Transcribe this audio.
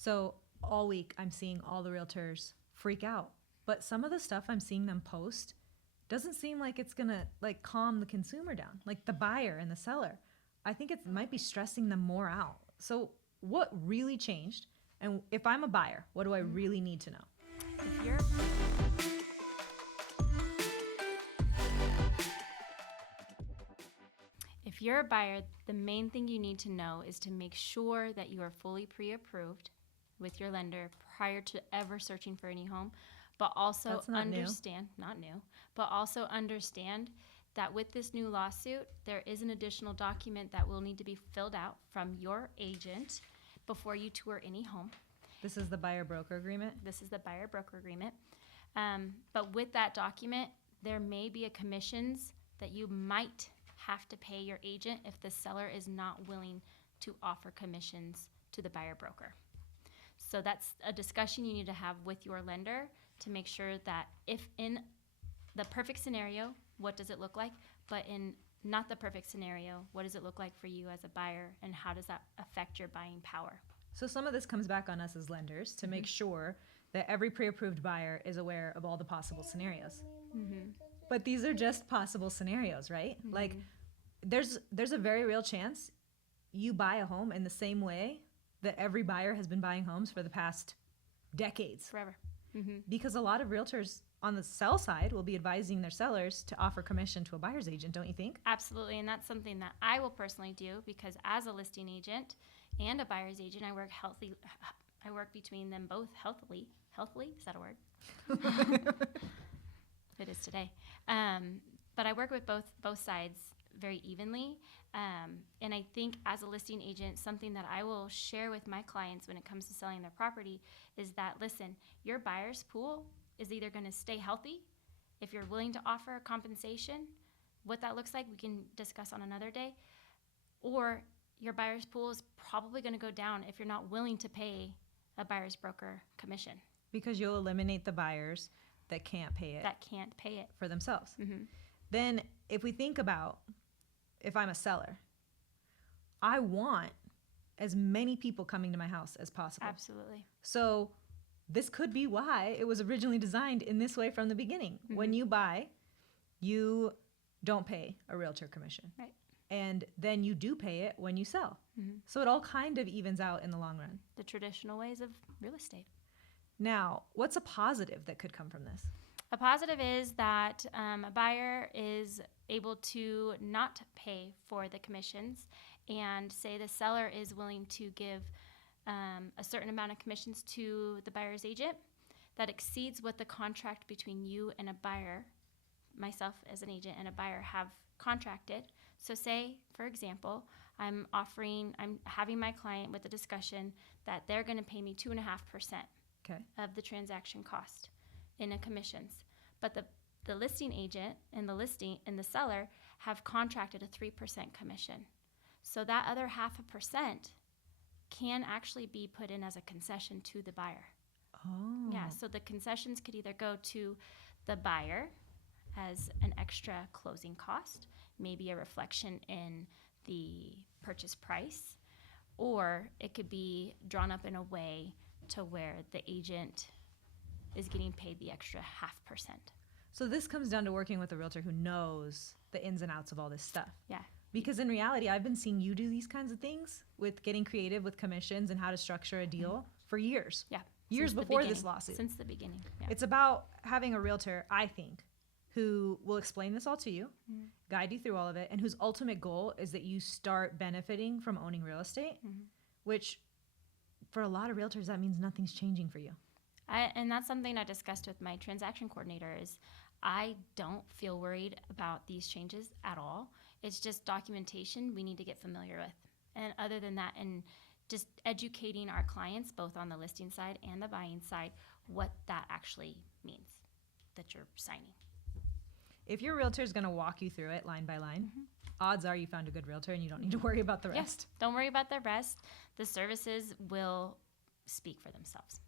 So all week I'm seeing all the realtors freak out. But some of the stuff I'm seeing them post doesn't seem like it's going to like calm the consumer down, like the buyer and the seller. I think it might be stressing them more out. So what really changed? And if I'm a buyer, what do I really need to know? If you're a buyer, the main thing you need to know is to make sure that you are fully pre-approved with your lender prior to ever searching for any home, but also understand that with this new lawsuit, there is an additional document that will need to be filled out from your agent before you tour any home. This is the buyer-broker agreement? This is the buyer-broker agreement. But with that document, there may be a commissions that you might have to pay your agent if the seller is not willing to offer commissions to the buyer-broker. So that's a discussion you need to have with your lender to make sure that if in the perfect scenario, what does it look like? But in not the perfect scenario, what does it look like for you as a buyer, and how does that affect your buying power? So some of this comes back on us as lenders to make sure that every pre-approved buyer is aware of all the possible scenarios. But these are just possible scenarios, right? Like there's a very real chance you buy a home in the same way that every buyer has been buying homes for the past decades. Forever. Because a lot of realtors on the sell side will be advising their sellers to offer commission to a buyer's agent, don't you think? Absolutely, and that's something that I will personally do because as a listing agent and a buyer's agent, I work between them both healthily. Healthily? Is that a word? It is today. But I work with both sides very evenly. And I think as a listing agent, something that I will share with my clients when it comes to selling their property is that, listen, your buyer's pool is either going to stay healthy if you're willing to offer a compensation. What that looks like, we can discuss on another day. Or your buyer's pool is probably going to go down if you're not willing to pay a buyer's broker commission. Because you'll eliminate the buyers that can't pay it. For themselves. Then if we think about if I'm a seller, I want as many people coming to my house as possible. Absolutely. So this could be why it was originally designed in this way from the beginning. When you buy, you don't pay a realtor commission. Right. And then you do pay it when you sell. So it all kind of evens out in the long run. The traditional ways of real estate. Now, what's a positive that could come from this? A positive is that a buyer is able to not pay for the commissions, and say the seller is willing to give a certain amount of commissions to the buyer's agent that exceeds what the contract between you and a buyer, myself as an agent and a buyer, have contracted. So say, for example, I'm having my client with a discussion that they're going to pay me 2.5% of the transaction cost in a commissions. But the listing agent and the seller have contracted a 3% commission. So that other 0.5% can actually be put in as a concession to the buyer. Oh. Yeah, so the concessions could either go to the buyer as an extra closing cost, maybe a reflection in the purchase price, or it could be drawn up in a way to where the agent is getting paid the extra 0.5%. So this comes down to working with a realtor who knows the ins and outs of all this stuff. Yeah. Because in reality, I've been seeing you do these kinds of things with getting creative with commissions and how to structure a deal for years. Yeah. Years before this lawsuit. Since the beginning. Yeah. It's about having a realtor, I think, who will explain this all to you, guide you through all of it, and whose ultimate goal is that you start benefiting from owning real estate, which for a lot of realtors, that means nothing's changing for you. And that's something I discussed with my transaction coordinator is I don't feel worried about these changes at all. It's just documentation we need to get familiar with. And other than that, and just educating our clients, both on the listing side and the buying side, what that actually means that you're signing. If your realtor is going to walk you through it line by line, odds are you found a good realtor and you don't need to worry about the rest. Yes, don't worry about the rest. The services will speak for themselves.